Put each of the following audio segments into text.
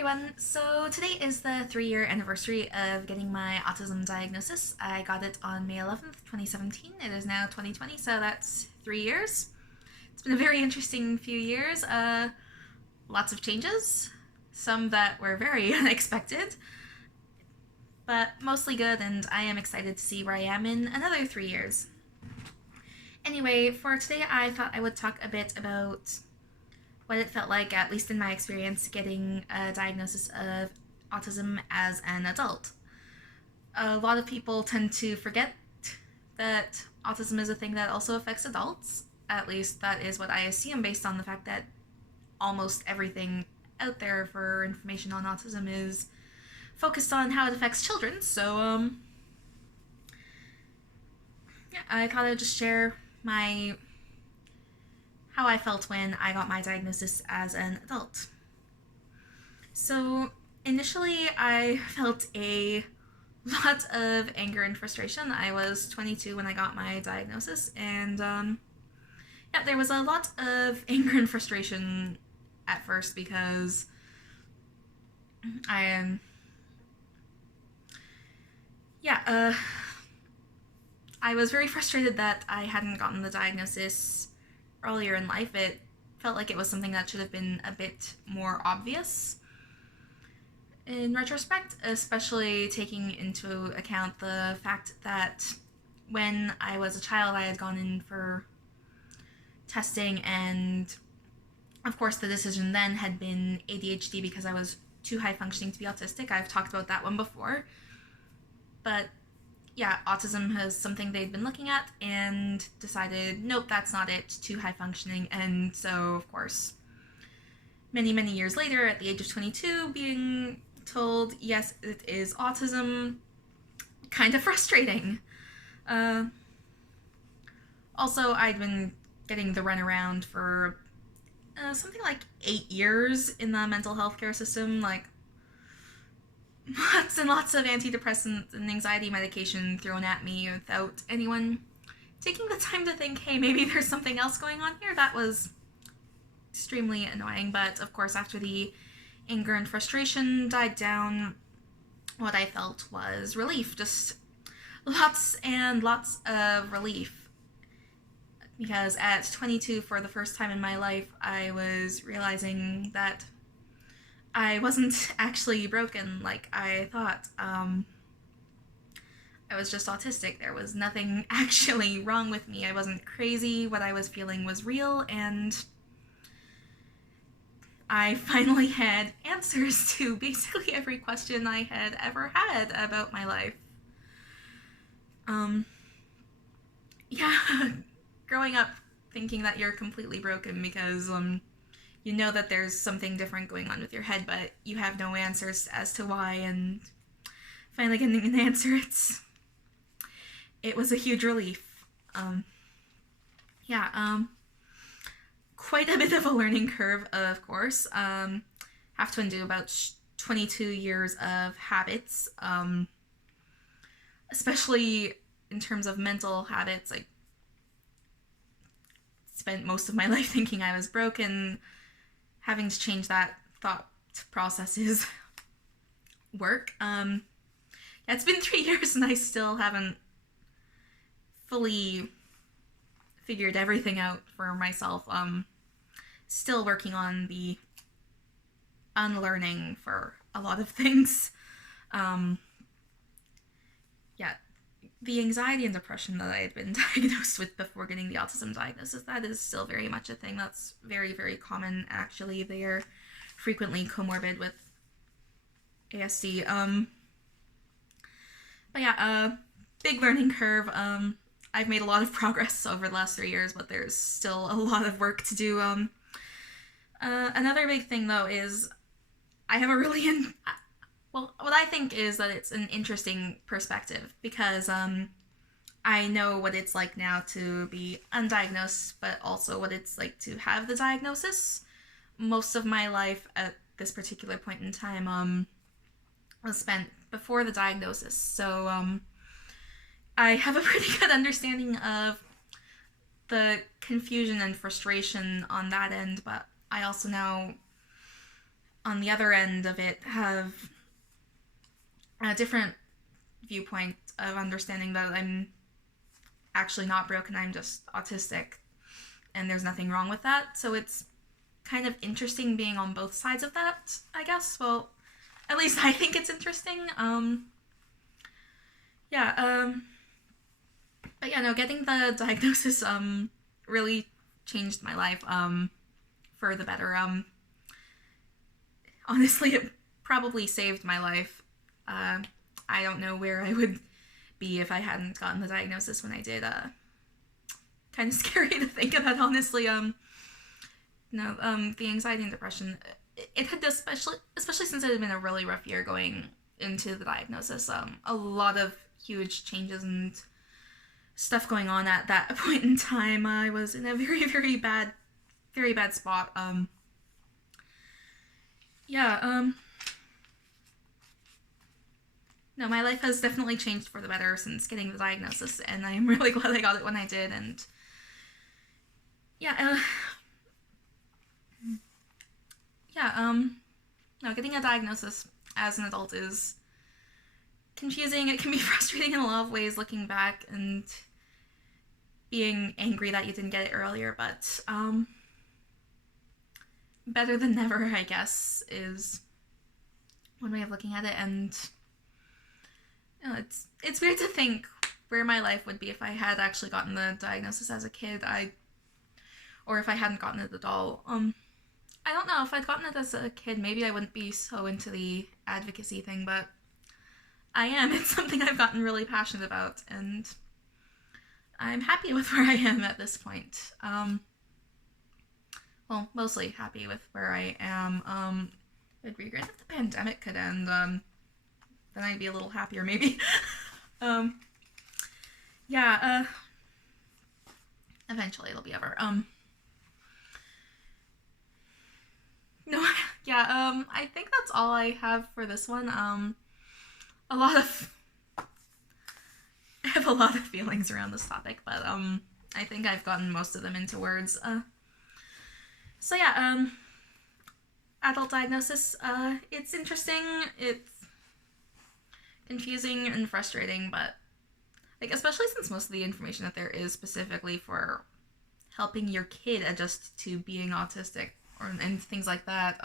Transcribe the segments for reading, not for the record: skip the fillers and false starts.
everyone. So today is the 3-year anniversary of getting my autism diagnosis. I got it on May 11th, 2017. It is now 2020, so that's 3 years. It's been a very interesting few years. Lots of changes, some that were very unexpected, but mostly good, and I am excited to see where I am in another 3 years. Anyway, for today I thought I would talk a bit about what it felt like, at least in my experience, getting a diagnosis of autism as an adult. A lot of people tend to forget that autism is a thing that also affects adults. At least that is what I assume, based on the fact that almost everything out there for information on autism is focused on how it affects children. So, yeah, I thought I would just share how I felt when I got my diagnosis as an adult. So initially I felt a lot of anger and frustration. I was 22 when I got my diagnosis, and yeah, there was a lot of anger and frustration at first because I was very frustrated that I hadn't gotten the diagnosis earlier in life. It felt like it was something that should have been a bit more obvious in retrospect, especially taking into account the fact that when I was a child I had gone in for testing, and of course the decision then had been ADHD because I was too high functioning to be autistic. I've talked about that one before, but yeah, autism is something they'd been looking at and decided, nope, that's not it, too high functioning. And so, of course, many years later, at the age of 22, being told, yes, it is autism, kind of frustrating. Also, I'd been getting the runaround for something like 8 years in the mental health care system, like lots and lots of antidepressant and anxiety medication thrown at me without anyone taking the time to think, hey, maybe there's something else going on here. That was extremely annoying. But of course, after the anger and frustration died down, what I felt was relief. Just lots and lots of relief. Because at 22, for the first time in my life, I was realizing that I wasn't actually broken like I thought. I was just autistic. There was nothing actually wrong with me. I wasn't crazy. What I was feeling was real, and I finally had answers to basically every question I had ever had about my life. Yeah, growing up thinking that you're completely broken because, you know that there's something different going on with your head, but you have no answers as to why, and finally getting an answer, it was a huge relief. Quite a bit of a learning curve, of course. Have to undo about 22 years of habits, especially in terms of mental habits. Like, spent most of my life thinking I was broken. Having to change that thought processes work. Yeah, it's been 3 years and I still haven't fully figured everything out for myself. Still working on the unlearning for a lot of things. Yeah, the anxiety and depression that I had been diagnosed with before getting the autism diagnosis, that is still very much a thing. That's very, very common, actually. They are frequently comorbid with ASD. But yeah, big learning curve. I've made a lot of progress over the last 3 years, but there's still a lot of work to do. Another big thing, though, is I have a really well, what I think is that it's an interesting perspective, because I know what it's like now to be undiagnosed, but also what it's like to have the diagnosis. Most of my life at this particular point in time was spent before the diagnosis, so I have a pretty good understanding of the confusion and frustration on that end, but I also now on the other end of it have a different viewpoint of understanding that I'm actually not broken, I'm just autistic, and there's nothing wrong with that. So it's kind of interesting being on both sides of that, I guess. Well, at least I think it's interesting. But yeah, no, getting the diagnosis really changed my life for the better. Honestly, it probably saved my life. I don't know where I would be if I hadn't gotten the diagnosis when I did. Kind of scary to think of that, honestly. The anxiety and depression, it had especially since it had been a really rough year going into the diagnosis. A lot of huge changes and stuff going on at that point in time. I was in a very, very bad spot. No, my life has definitely changed for the better since getting the diagnosis, and I'm really glad I got it when I did. And no, getting a diagnosis as an adult is confusing. It can be frustrating in a lot of ways looking back, and being angry that you didn't get it earlier, but better than never, I guess, is one way of looking at it. And it's weird to think where my life would be if I had actually gotten the diagnosis as a kid, or if I hadn't gotten it at all. I don't know, if I'd gotten it as a kid, maybe I wouldn't be so into the advocacy thing, but I am. It's something I've gotten really passionate about, and I'm happy with where I am at this point. Well, mostly happy with where I am. It'd be great if the pandemic could end, then I'd be a little happier, maybe. Eventually it'll be over. I think that's all I have for this one. I have a lot of feelings around this topic, but I think I've gotten most of them into words. Adult diagnosis, it's interesting, it's confusing and frustrating, but especially since most of the information that there is specifically for helping your kid adjust to being autistic and things like that.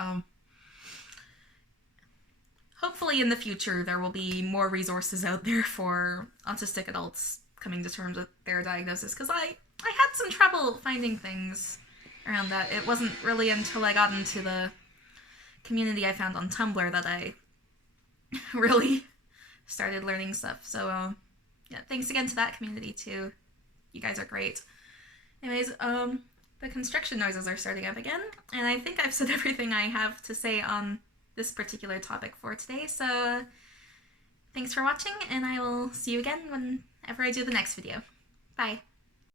Hopefully in the future there will be more resources out there for autistic adults coming to terms with their diagnosis, because I had some trouble finding things around that. It wasn't really until I got into the community I found on Tumblr that I really started learning stuff. So thanks again to that community too. You guys are great. Anyways, the construction noises are starting up again, and I think I've said everything I have to say on this particular topic for today, so thanks for watching, and I will see you again whenever I do the next video. Bye!